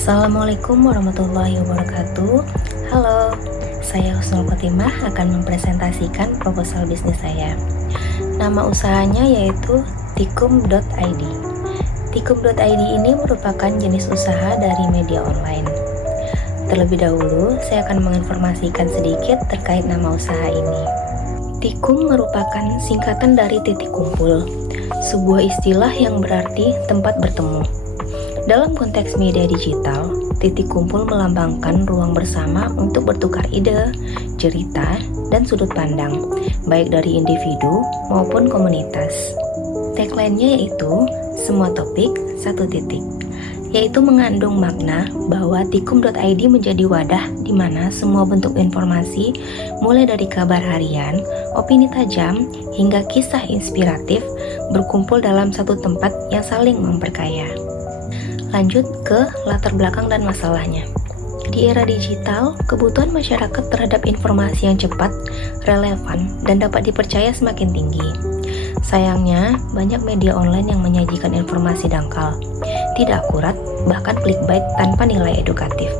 Assalamualaikum warahmatullahi wabarakatuh. Halo, saya Husnul Khotimah akan mempresentasikan proposal bisnis saya. Nama usahanya yaitu tikum.id. Tikum.id ini merupakan jenis usaha dari media online. Terlebih dahulu, saya akan menginformasikan sedikit terkait nama usaha ini. Tikum merupakan singkatan dari titik kumpul, sebuah istilah yang berarti tempat bertemu. Dalam konteks media digital, titik kumpul melambangkan ruang bersama untuk bertukar ide, cerita, dan sudut pandang, baik dari individu maupun komunitas. Tagline-nya yaitu, semua topik, satu titik, yaitu mengandung makna bahwa tikum.id menjadi wadah di mana semua bentuk informasi, mulai dari kabar harian, opini tajam, hingga kisah inspiratif, berkumpul dalam satu tempat yang saling memperkaya. Lanjut ke latar belakang dan masalahnya. Di era digital, kebutuhan masyarakat terhadap informasi yang cepat, relevan, dan dapat dipercaya semakin tinggi. Sayangnya, banyak media online yang menyajikan informasi dangkal, tidak akurat, bahkan clickbait tanpa nilai edukatif.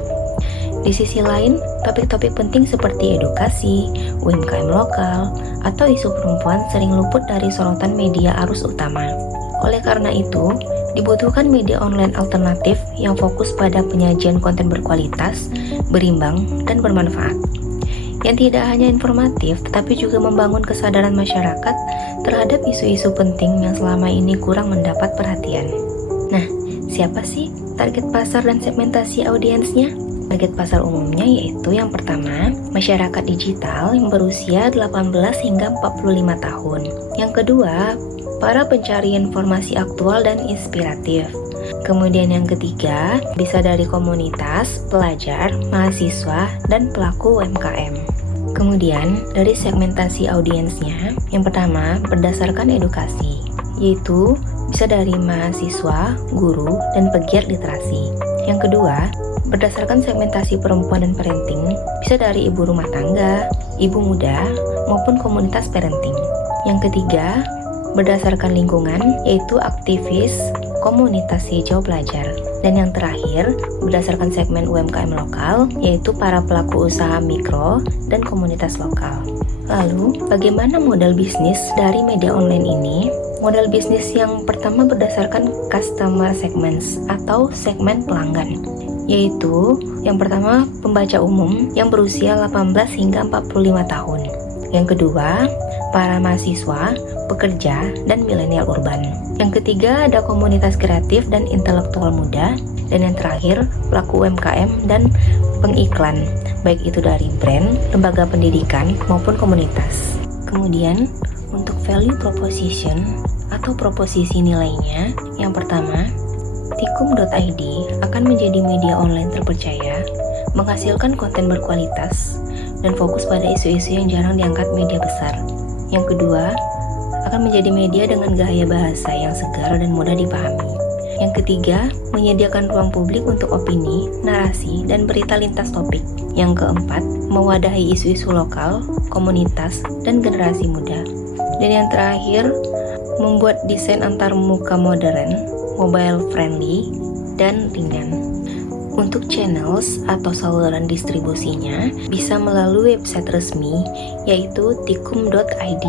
Di sisi lain, topik-topik penting seperti edukasi, UMKM lokal, atau isu perempuan sering luput dari sorotan media arus utama. Oleh karena itu, dibutuhkan media online alternatif yang fokus pada penyajian konten berkualitas, berimbang, dan bermanfaat. Yang tidak hanya informatif, tetapi juga membangun kesadaran masyarakat terhadap isu-isu penting yang selama ini kurang mendapat perhatian. Nah, siapa sih target pasar dan segmentasi audiensnya? Target pasar umumnya yaitu yang pertama, masyarakat digital yang berusia 18 hingga 45 tahun. Yang kedua, para pencari informasi aktual dan inspiratif. Kemudian yang ketiga, bisa dari komunitas, pelajar, mahasiswa, dan pelaku UMKM. Kemudian, dari segmentasi audiensnya, yang pertama, berdasarkan edukasi, yaitu bisa dari mahasiswa, guru, dan pegiat literasi. Yang kedua, berdasarkan segmentasi perempuan dan parenting, bisa dari ibu rumah tangga, ibu muda, maupun komunitas parenting. Yang ketiga, berdasarkan lingkungan, yaitu aktivis komunitas hijau pelajar. Dan yang terakhir, berdasarkan segmen UMKM lokal, yaitu para pelaku usaha mikro dan komunitas lokal. Lalu, bagaimana model bisnis dari media online ini? Model bisnis yang pertama berdasarkan customer segments atau segmen pelanggan, yaitu yang pertama pembaca umum yang berusia 18 hingga 45 tahun. Yang kedua, para mahasiswa, pekerja, dan milenial urban. Yang ketiga, ada komunitas kreatif dan intelektual muda. Dan yang terakhir, pelaku UMKM dan pengiklan, baik itu dari brand, lembaga pendidikan, maupun komunitas. Kemudian, untuk value proposition atau proposisi nilainya, yang pertama, tikum.id akan menjadi media online terpercaya, menghasilkan konten berkualitas, dan fokus pada isu-isu yang jarang diangkat media besar. Yang kedua, akan menjadi media dengan gaya bahasa yang segar dan mudah dipahami. Yang ketiga, menyediakan ruang publik untuk opini, narasi, dan berita lintas topik. Yang keempat, mewadahi isu-isu lokal, komunitas, dan generasi muda. Dan yang terakhir, membuat desain antarmuka modern, mobile friendly, dan ringan. Untuk channels atau saluran distribusinya bisa melalui website resmi yaitu tikum.id.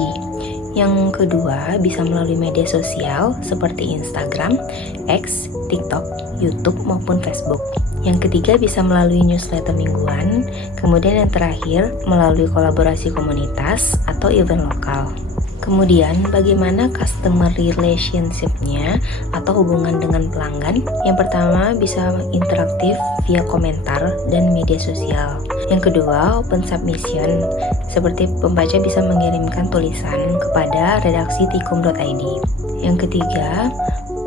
Yang kedua bisa melalui media sosial seperti Instagram, X, TikTok, YouTube maupun Facebook. Yang ketiga bisa melalui newsletter mingguan. Kemudian yang terakhir melalui kolaborasi komunitas atau event lokal. Kemudian, bagaimana customer relationship-nya atau hubungan dengan pelanggan? Yang pertama, bisa interaktif via komentar dan media sosial. Yang kedua, open submission, seperti pembaca bisa mengirimkan tulisan kepada redaksi tikum.id. Yang ketiga,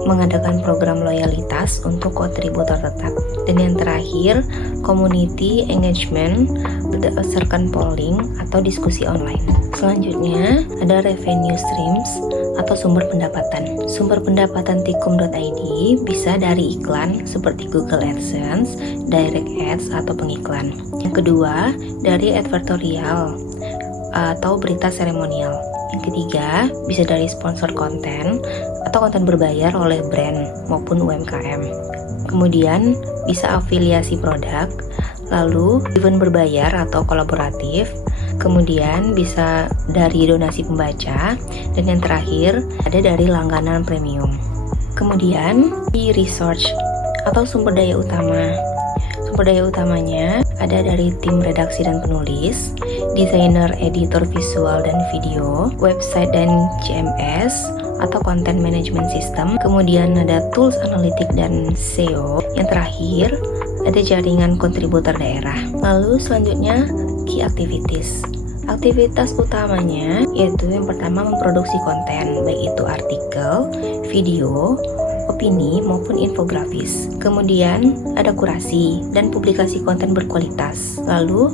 mengadakan program loyalitas untuk kontributor tetap. Dan yang terakhir, community engagement berdasarkan polling atau diskusi online. Selanjutnya, ada revenue streams atau sumber pendapatan. Sumber pendapatan tikum.id bisa dari iklan seperti Google AdSense, Direct Ads atau pengiklan. Yang kedua, dari advertorial atau berita seremonial. Yang ketiga, bisa dari sponsor konten atau konten berbayar oleh brand maupun UMKM. kemudian bisa afiliasi produk, lalu event berbayar atau kolaboratif, kemudian bisa dari donasi pembaca, dan yang terakhir ada dari langganan premium. Kemudian di research atau sumber daya utama. Sumber daya utamanya ada dari tim redaksi dan penulis, desainer, editor visual dan video, website dan CMS atau content management system, kemudian ada tools analitik dan SEO. Yang terakhir ada jaringan kontributor daerah. Lalu selanjutnya key activities. Aktivitas utamanya yaitu yang pertama memproduksi konten, baik itu artikel, video, opini maupun infografis. Kemudian ada kurasi dan publikasi konten berkualitas. Lalu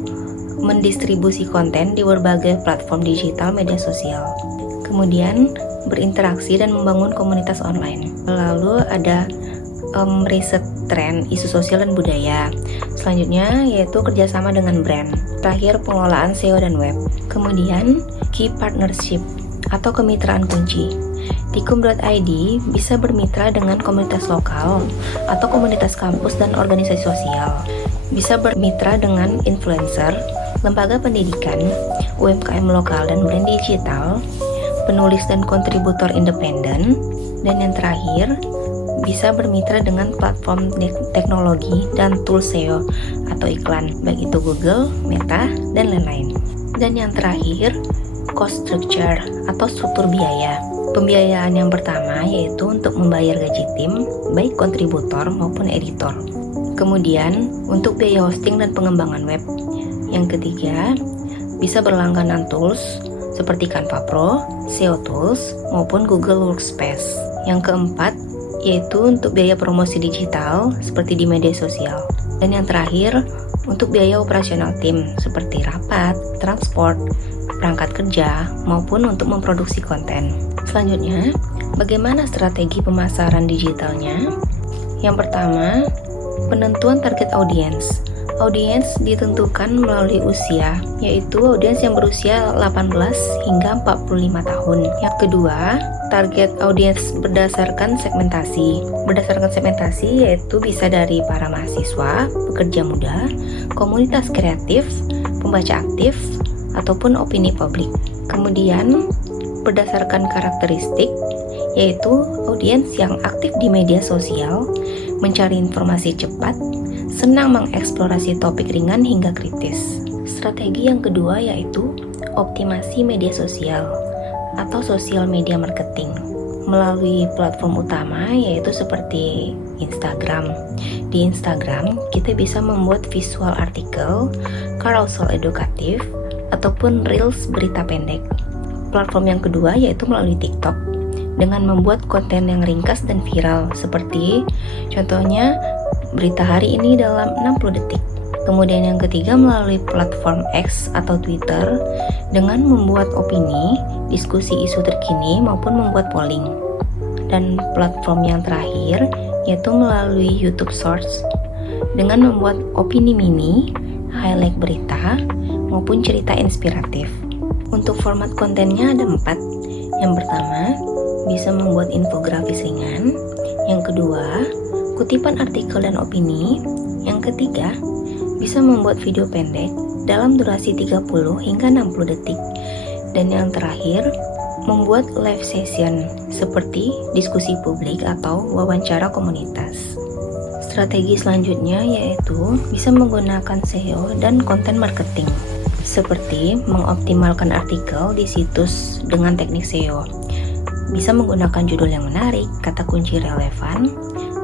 mendistribusi konten di berbagai platform digital media sosial. Kemudian berinteraksi dan membangun komunitas online. Lalu ada riset tren, isu sosial dan budaya. Selanjutnya yaitu kerjasama dengan brand. Terakhir pengelolaan SEO dan web. Kemudian key partnership atau kemitraan kunci. Tikum.id bisa bermitra dengan komunitas lokal atau komunitas kampus dan organisasi sosial. Bisa bermitra dengan influencer, lembaga pendidikan, UMKM lokal dan brand digital, penulis dan kontributor independen, dan yang terakhir bisa bermitra dengan platform teknologi dan tools SEO atau iklan, baik itu Google, Meta, dan lain-lain. Dan yang terakhir, cost structure atau struktur biaya. Pembiayaan yang pertama yaitu untuk membayar gaji tim, baik kontributor maupun editor. Kemudian untuk biaya hosting dan pengembangan web. Yang ketiga, bisa berlangganan tools seperti Canva Pro, SEO Tools, maupun Google Workspace. Yang keempat, yaitu untuk biaya promosi digital seperti di media sosial. Dan yang terakhir, untuk biaya operasional tim seperti rapat, transport, perangkat kerja, maupun untuk memproduksi konten. Selanjutnya, bagaimana strategi pemasaran digitalnya? Yang pertama, penentuan target audiens. Audiens ditentukan melalui usia, yaitu audiens yang berusia 18 hingga 45 tahun. Yang kedua, target audiens berdasarkan segmentasi. Berdasarkan segmentasi yaitu bisa dari para mahasiswa, pekerja muda, komunitas kreatif, pembaca aktif, ataupun opini publik. Kemudian, berdasarkan karakteristik, yaitu audiens yang aktif di media sosial, mencari informasi cepat, senang mengeksplorasi topik ringan hingga kritis. Strategi yang kedua yaitu optimasi media sosial atau social media marketing melalui platform utama yaitu seperti Instagram. Di Instagram, kita bisa membuat visual artikel, carousel edukatif, ataupun reels berita pendek. Platform yang kedua yaitu melalui TikTok dengan membuat konten yang ringkas dan viral seperti contohnya berita hari ini dalam 60 detik. Kemudian yang ketiga melalui platform X atau Twitter dengan membuat opini, diskusi isu terkini maupun membuat polling. Dan platform yang terakhir yaitu melalui YouTube Shorts dengan membuat opini mini, highlight berita maupun cerita inspiratif. Untuk format kontennya ada 4. Yang pertama, bisa membuat infografis ringan. Yang kedua, kutipan artikel dan opini. Yang ketiga, bisa membuat video pendek dalam durasi 30 hingga 60 detik. Dan yang terakhir, membuat live session seperti diskusi publik atau wawancara komunitas. Strategi selanjutnya yaitu bisa menggunakan SEO dan konten marketing seperti mengoptimalkan artikel di situs dengan teknik SEO. Bisa menggunakan judul yang menarik, kata kunci relevan,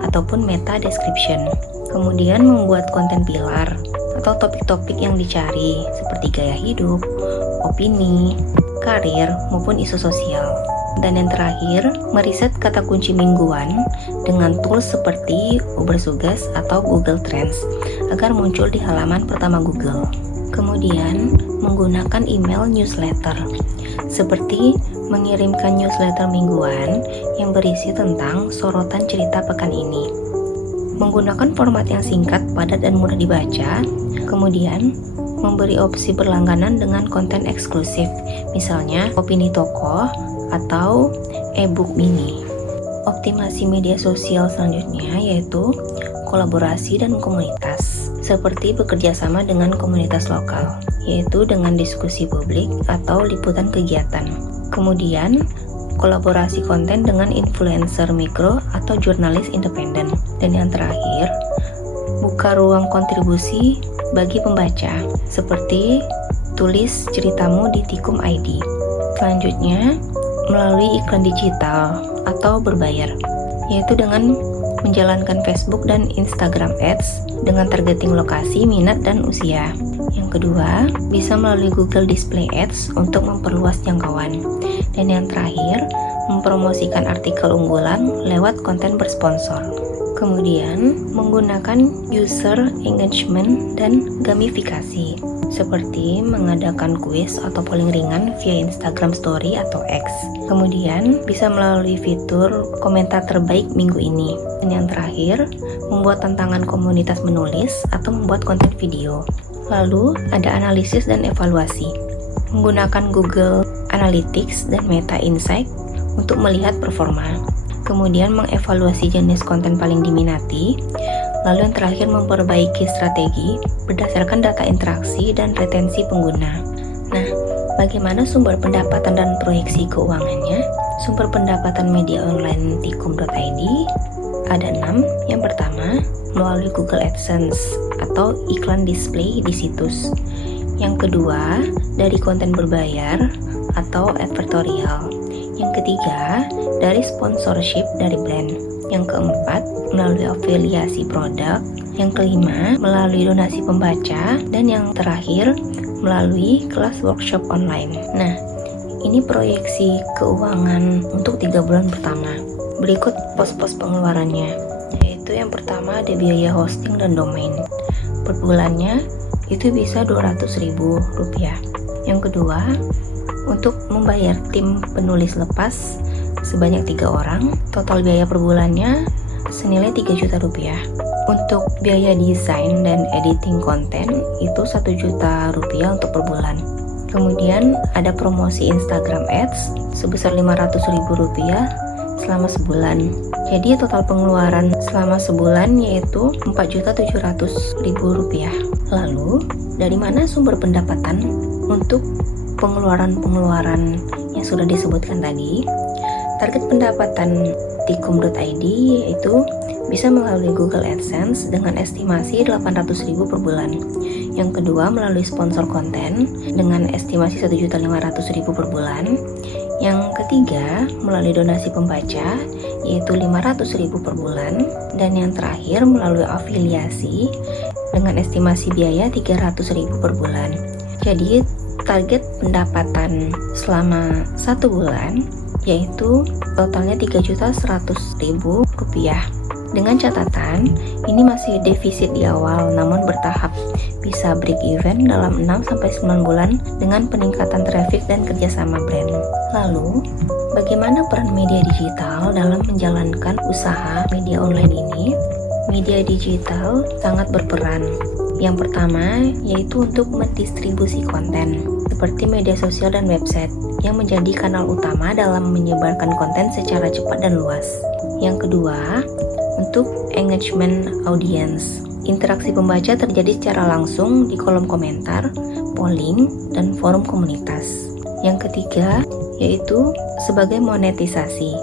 ataupun meta description. Kemudian membuat konten pilar atau topik-topik yang dicari seperti gaya hidup, opini, karir, maupun isu sosial. Dan yang terakhir, meriset kata kunci mingguan dengan tools seperti Ubersuggest atau Google Trends agar muncul di halaman pertama Google. Kemudian, menggunakan email newsletter seperti mengirimkan newsletter mingguan yang berisi tentang sorotan cerita pekan ini. Menggunakan format yang singkat, padat, dan mudah dibaca. Kemudian, memberi opsi berlangganan dengan konten eksklusif, misalnya opini tokoh atau e-book mini. Optimasi media sosial selanjutnya yaitu kolaborasi dan komunitas, seperti bekerja sama dengan komunitas lokal, yaitu dengan diskusi publik atau liputan kegiatan. Kemudian, kolaborasi konten dengan influencer mikro atau jurnalis independen. Dan yang terakhir, buka ruang kontribusi bagi pembaca, seperti tulis ceritamu di Tikum ID. Selanjutnya, melalui iklan digital atau berbayar, yaitu dengan menjalankan Facebook dan Instagram Ads dengan targeting lokasi, minat, dan usia. Yang kedua, bisa melalui Google Display Ads untuk memperluas jangkauan. Dan yang terakhir, mempromosikan artikel unggulan lewat konten bersponsor. Kemudian, menggunakan user engagement dan gamifikasi, seperti mengadakan kuis atau polling ringan via Instagram Story atau X. Kemudian, bisa melalui fitur komentar terbaik minggu ini. Dan yang terakhir, membuat tantangan komunitas menulis atau membuat konten video. Lalu, ada analisis dan evaluasi. Menggunakan Google Analytics dan Meta Insight untuk melihat performa. Kemudian mengevaluasi jenis konten paling diminati, lalu yang terakhir memperbaiki strategi berdasarkan data interaksi dan retensi pengguna. Nah, bagaimana sumber pendapatan dan proyeksi keuangannya? Sumber pendapatan media online Tikum.id ada 6. Yang pertama, melalui Google AdSense atau iklan display di situs. Yang kedua, dari konten berbayar atau advertorial. Yang ketiga, dari sponsorship dari brand. Yang keempat, melalui afiliasi produk. Yang kelima, melalui donasi pembaca. Dan yang terakhir, melalui kelas workshop online. Nah, ini proyeksi keuangan untuk 3 bulan pertama. Berikut pos-pos pengeluarannya, yaitu yang pertama ada biaya hosting dan domain. Per bulannya itu bisa Rp200.000. Yang kedua, untuk membayar tim penulis lepas sebanyak 3 orang, total biaya per bulannya senilai Rp3 juta. Untuk biaya desain dan editing konten itu Rp1 juta untuk per bulan. Kemudian ada promosi Instagram Ads sebesar Rp500.000 selama sebulan. Jadi total pengeluaran selama sebulan yaitu Rp4.700.000. Lalu, dari mana sumber pendapatan untuk pengeluaran-pengeluaran yang sudah disebutkan tadi? Target pendapatan Tikum.id yaitu bisa melalui Google AdSense dengan estimasi Rp800.000 per bulan. Yang kedua, melalui sponsor konten dengan estimasi Rp1.500.000 per bulan. Yang ketiga, melalui donasi pembaca yaitu Rp500.000 per bulan. Dan yang terakhir, melalui afiliasi dengan estimasi biaya Rp300.000 per bulan. Jadi, target pendapatan selama 1 bulan yaitu totalnya Rp3.100.000. Dengan catatan, ini masih defisit di awal namun bertahap, bisa break even dalam 6-9 bulan dengan peningkatan traffic dan kerjasama brand. Lalu, bagaimana peran media digital dalam menjalankan usaha media online ini? Media digital sangat berperan. Yang pertama, yaitu untuk mendistribusi konten, seperti media sosial dan website, yang menjadi kanal utama dalam menyebarkan konten secara cepat dan luas. Yang kedua, untuk engagement audience. Interaksi pembaca terjadi secara langsung di kolom komentar, polling, dan forum komunitas. Yang ketiga, yaitu sebagai monetisasi.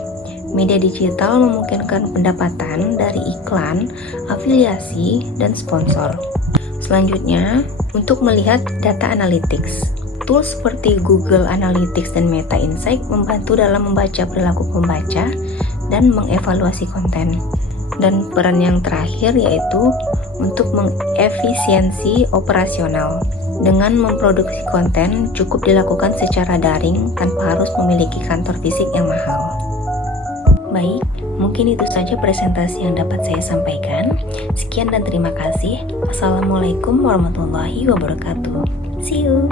Media digital memungkinkan pendapatan dari iklan, afiliasi, dan sponsor. Selanjutnya, untuk melihat data analytics. Tools seperti Google Analytics dan Meta Insight membantu dalam membaca perilaku pembaca dan mengevaluasi konten. Dan peran yang terakhir yaitu untuk mengefisiensi operasional. Dengan memproduksi konten cukup dilakukan secara daring tanpa harus memiliki kantor fisik yang mahal. Baik, mungkin itu saja presentasi yang dapat saya sampaikan. Sekian dan terima kasih. Assalamualaikum warahmatullahi wabarakatuh. See you.